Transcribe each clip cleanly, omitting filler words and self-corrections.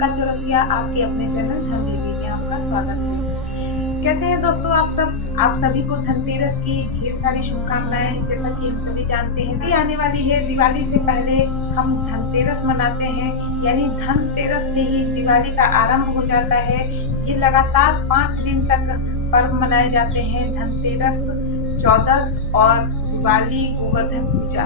प्रियंका चौरसिया आपके अपने चैनल धन दीदी में आपका स्वागत है। कैसे हैं दोस्तों आप सब? आप सभी को धनतेरस की ढेर सारी शुभकामनाएं। जैसा कि हम सभी जानते हैं कि आने वाली है दिवाली से पहले हम धनतेरस मनाते हैं, यानी धनतेरस से ही दिवाली का आरंभ हो जाता है। ये लगातार 5 दिन तक पर्व मनाए जाते हैं, धनतेरस, चौदस और दिवाली, गोवर्धन पूजा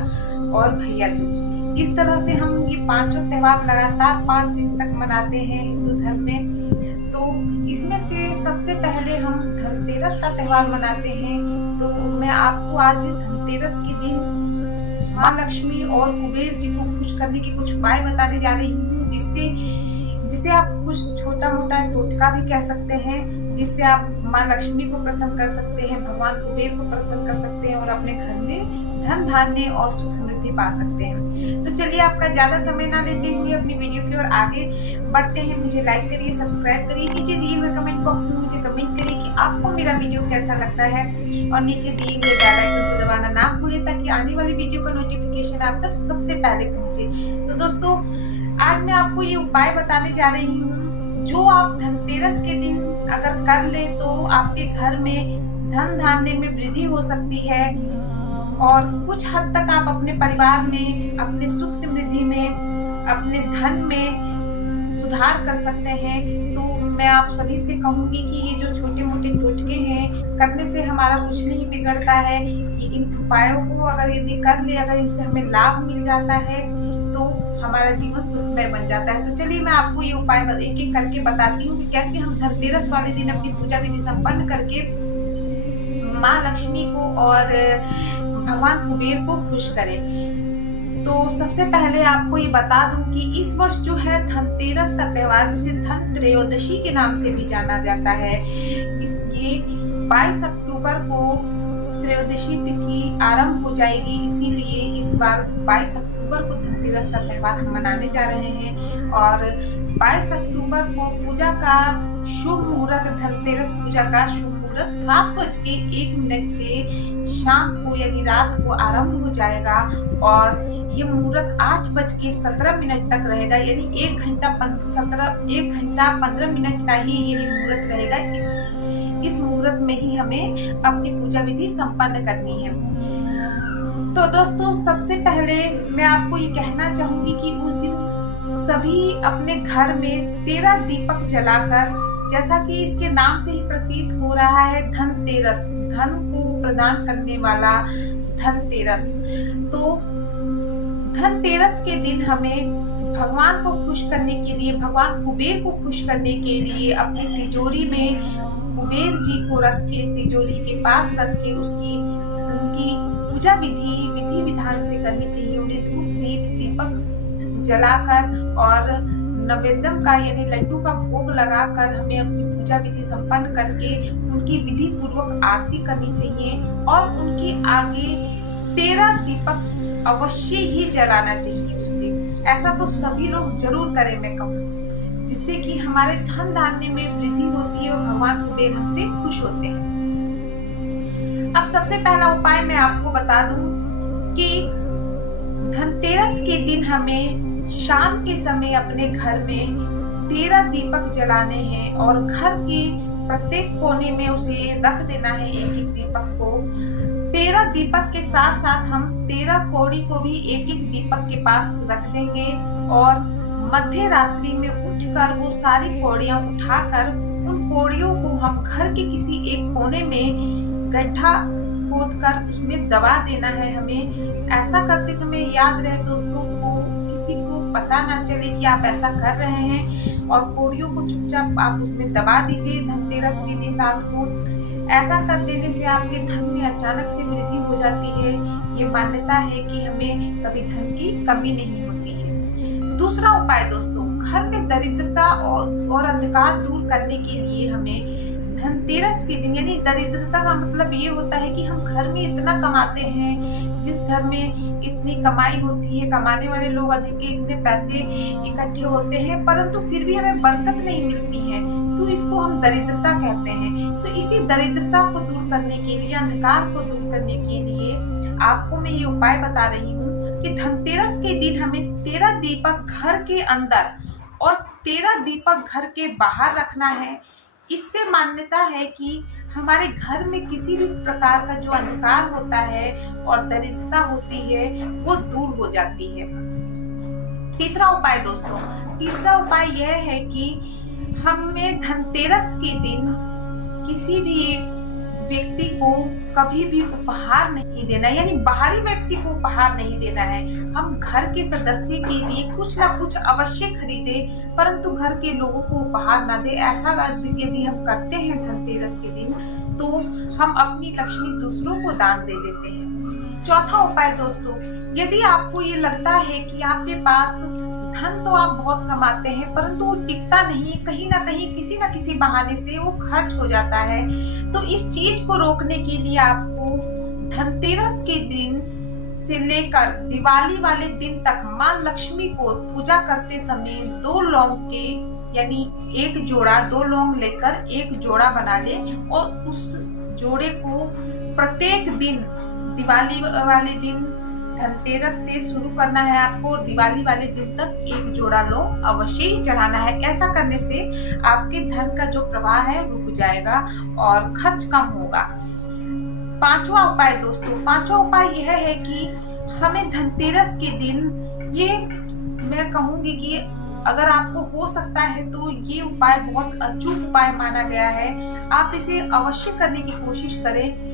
और भैया दूज। इस तरह से हम ये पांचों त्योहार लगातार 5 दिन तक मनाते हैं हिंदू धर्म में। तो इसमें से सबसे पहले हम धनतेरस का त्योहार मनाते हैं। तो मैं आपको आज धनतेरस के दिन माँ लक्ष्मी और कुबेर जी को खुश करने के कुछ उपाय बताने जा रही हूँ, जिसे आप कुछ छोटा मोटा टोटका भी कह सकते हैं, जिससे आप माँ लक्ष्मी को प्रसन्न कर सकते हैं, भगवान कुबेर को प्रसन्न कर सकते हैं और अपने घर में धन धान्य और सुख समृद्धि पा सकते हैं। तो चलिए आपका ज्यादा समय ना लेते हुए अपनी वीडियो की ओर आगे बढ़ते हैं। मुझे लाइक करिए, सब्सक्राइब करिए, नीचे दिए हुए कमेंट बॉक्स में मुझे कमेंट करिए कि आपको मेरा वीडियो कैसा लगता है और नीचे दिए हुए बेल आइकन को दबाना ना भूलें ताकि आने वाली वीडियो का नोटिफिकेशन आप तक सबसे पहले पहुंचे। तो दोस्तों आज मैं आपको ये उपाय बताने जा रही हूँ जो आप धनतेरस के दिन अगर कर ले तो आपके घर में धन धान्य में वृद्धि हो सकती है और कुछ हद तक आप अपने परिवार में, अपने सुख समृद्धि में, अपने धन में सुधार कर सकते हैं। तो मैं आप सभी से कहूंगी कि ये जो छोटे मोटे टोटके हैं करने से हमारा कुछ नहीं बिगड़ता है। इन उपायों को अगर यदि कर ले, अगर इनसे हमें लाभ मिल जाता है तो हमारा जीवन सुखमय बन जाता है। तो चलिए मैं आपको ये उपाय एक एक करके बताती हूँ कि कैसे हम धनतेरस वाले दिन अपनी पूजा विधि संपन्न करके माँ लक्ष्मी को और भगवान कुबेर को खुश करें। तो सबसे पहले आपको ये बता दूं कि इस वर्ष जो है धनतेरस का त्योहार, जिसे धन त्रयोदशी के नाम से भी जाना जाता है, ये 22 अक्टूबर को त्रयोदशी तिथि आरंभ हो जाएगी। इसीलिए इस बार 22 अक्टूबर को धनतेरस का त्योहार हम मनाने जा रहे हैं और 22 अक्टूबर को पूजा का शुभ मुहूर्त, धनतेरस पूजा का शुभ मुहूर्त 7:01 से शाम को यानी रात को आरंभ हो जाएगा और ये मुहूर्त 8:17 तक रहेगा, यानी 1 घंटा 15 मिनट का ही ये मुहूर्त रहेगा। इस मुहूर्त में ही हमें अपनी पूजा विधि संपन्न करनी है। तो दोस्तों सबसे पहले मैं आपको ये कहना चाहूंगी कि उस दिन सभी अपने घर में 13 दीपक जलाकर, जैसा कि इसके नाम से ही प्रतीत हो रहा है धनतेरस, धन को प्रदान करने वाला धनतेरस, तो धनतेरस के दिन हमें भगवान को खुश करने के लिए, भगवान कुबेर को खुश करने के लिए अपनी तिजोरी में कुबेर जी को रख के, तिजोरी के पास रख के उनकी पूजा विधि विधान से करनी चाहिए। उन्हें धूप दीप दीपक जलाकर और नैवेद्यम का यानी लड्डू का भोग लगाकर हमें अपनी पूजा विधि संपन्न करके उनकी विधि पूर्वक आरती करनी चाहिए और उनके आगे 13 दीपक अवश्य ही जलाना चाहिए उस दिन। ऐसा तो सभी लोग जरूर करें, मैं कहूँ, जिससे कि हमारे धन धान्य में वृद्धि होती है और भगवान कुबेर हमसे खुश होते हैं। अब सबसे पहला उपाय मैं आपको बता दूं कि धनतेरस के दिन हमें शाम के समय अपने घर में 13 दीपक जलाने हैं और घर के प्रत्येक कोने में उसे रख देना है, एक एक दीपक को। 13 दीपक के साथ साथ हम 13 कौड़ी को भी एक एक दीपक के पास रख देंगे और मध्य रात्रि में उठकर वो सारी कौड़ियां उठाकर उन कौड़ियों को हम घर के किसी एक कोने में गड्ढा खोदकर उसमें दबा देना है हमें। ऐसा करते समय याद रहे दोस्तों, को किसी को पता ना चले कि आप ऐसा कर रहे हैं और कौड़ियों को चुपचाप आप उसमें दबा दीजिए धनतेरस के दिन रात को। ऐसा कर देने से आपके धन में अचानक से वृद्धि हो जाती है। ये मान्यता है कि हमें कभी धन की कमी नहीं होती है। दूसरा उपाय दोस्तों, घर में दरिद्रता और अंधकार दूर करने के लिए हमें धनतेरस के दिन, यानी दरिद्रता का मतलब ये होता है कि हम घर में इतना कमाते हैं, जिस घर में इतनी कमाई होती है, कमाने वाले लोग अधिक के इतने पैसे इकट्ठे होते हैं परंतु फिर भी हमें बरकत नहीं मिलती है, तो इसको हम दरिद्रता कहते हैं। तो इसी दरिद्रता को दूर करने के लिए, अंधकार को दूर करने के लिए आपको मैं ये उपाय बता रही हूँ कि धनतेरस के दिन हमें 13 दीपक घर के अंदर और 13 दीपक घर के बाहर रखना है। इससे मान्यता है कि हमारे घर में किसी भी प्रकार का जो अंधकार होता है और दरिद्रता होती है वो दूर हो जाती है। तीसरा उपाय दोस्तों, तीसरा उपाय यह है कि हमें धनतेरस के दिन किसी भी व्यक्ति को कभी भी उपहार नहीं देना, यानी बाहरी व्यक्ति को उपहार नहीं देना है। हम घर के सदस्य के लिए कुछ ना कुछ अवश्य खरीदे, परंतु घर के लोगों को उपहार ना दे। ऐसा यदि हम करते हैं धनतेरस के दिन तो हम अपनी लक्ष्मी दूसरों को दान दे देते हैं। चौथा उपाय दोस्तों, यदि आपको ये लगता है कि आपके पास धन तो आप बहुत कमाते हैं परंतु वो टिकता नहीं है, कहीं ना कहीं किसी ना किसी बहाने से वो खर्च हो जाता है, तो इस चीज को रोकने के लिए आपको धनतेरस के दिन से लेकर दिवाली वाले दिन तक मां लक्ष्मी को पूजा करते समय 2 लौंग के, यानी एक जोड़ा 2 लौंग लेकर एक जोड़ा बना ले और उस जोड़े को प्रत्येक दिन, दिवाली वाले दिन धनतेरस से शुरू करना है आपको और दिवाली वाले दिन तक एक जोड़ा लौंग अवश्य ही चढ़ाना है। ऐसा करने से आपके धन का जो प्रवाह है रुक जाएगा और खर्च कम होगा। पांचवा उपाय दोस्तों, पांचवा उपाय यह है कि हमें धनतेरस के दिन, ये मैं कहूंगी कि अगर आपको हो सकता है तो ये उपाय बहुत अचूक उपाय माना गया है, आप इसे अवश्य करने की कोशिश करें।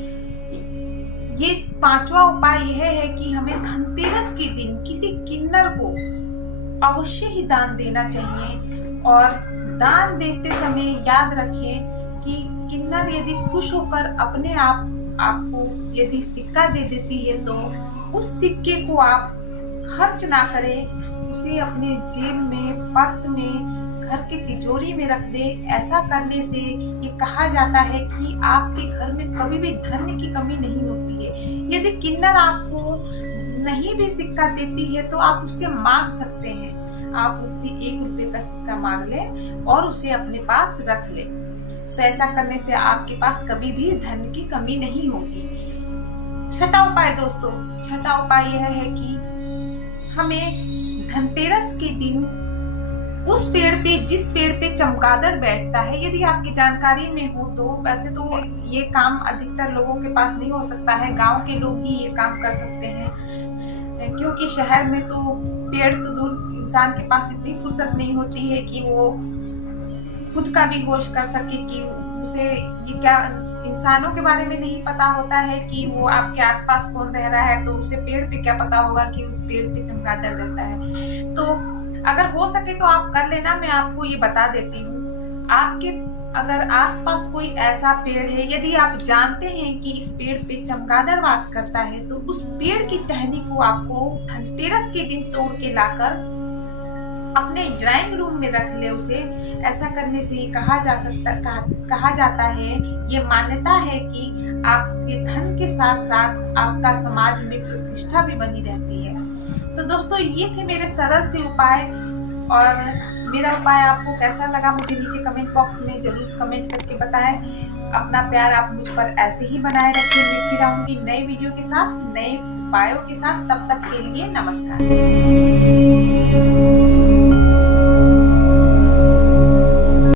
ये पांचवा उपाय यह है कि हमें धनतेरस के दिन किसी किन्नर को अवश्य ही दान देना चाहिए और दान देते समय याद रखें कि किन्नर यदि खुश होकर अपने आप आपको यदि सिक्का दे देती है तो उस सिक्के को आप खर्च ना करें, उसे अपने जेब में, पर्स में, घर के तिजोरी में रख दे। ऐसा करने से ये कहा जाता है कि आपके घर में कभी भी धन की कमी नहीं होती है। यदि किन्नर आपको नहीं भी सिक्का देती है तो आप उससे मांग सकते हैं, आप उससे 1 रुपए का सिक्का मांग लें और उसे अपने पास रख लें। तो ऐसा करने से आपके पास कभी भी धन की कमी नहीं होगी। छठा उपाय दोस्तों, छठा उपाय यह है कि हमें धनतेरस के दिन उस पेड़ पे, जिस पेड़ पे चमगादड़ बैठता है, यदि आपकी जानकारी में हो तो, वैसे तो ये काम अधिकतर लोगों के पास नहीं हो सकता है, गांव के लोग ही ये काम कर सकते हैं, क्योंकि शहर में तो पेड़ तो दूर, इंसान के पास इतनी फुर्सत नहीं होती है कि वो खुद का भी होश कर सके कि उसे ये क्या, इंसानों के बारे में नहीं पता होता है कि वो आपके आसपास कौन रह रहा है, तो उसे पेड़ पे क्या पता होगा कि उस पेड़ पे चमगादड़ रहता है। तो अगर हो सके तो आप कर लेना, मैं आपको ये बता देती हूँ। आपके अगर आसपास कोई ऐसा पेड़ है, यदि आप जानते हैं कि इस पेड़ पे चमगादड़ वास करता है, तो उस पेड़ की टहनी को आपको धनतेरस के दिन तोड़ के लाकर अपने ड्राइंग रूम में रख ले उसे। ऐसा करने से कहा जाता है, ये मान्यता है कि आपके धन के साथ साथ आपका समाज में प्रतिष्ठा भी बनी रहती है। तो दोस्तों ये थे मेरे सरल से उपाय, और मेरा उपाय आपको कैसा लगा मुझे नीचे कमेंट बॉक्स में जरूर कमेंट करके बताएं। अपना प्यार आप मुझ पर ऐसे ही बनाए रखें। फिर आऊंगी नए वीडियो के साथ, नए उपायों के साथ। तब तक के लिए नमस्कार।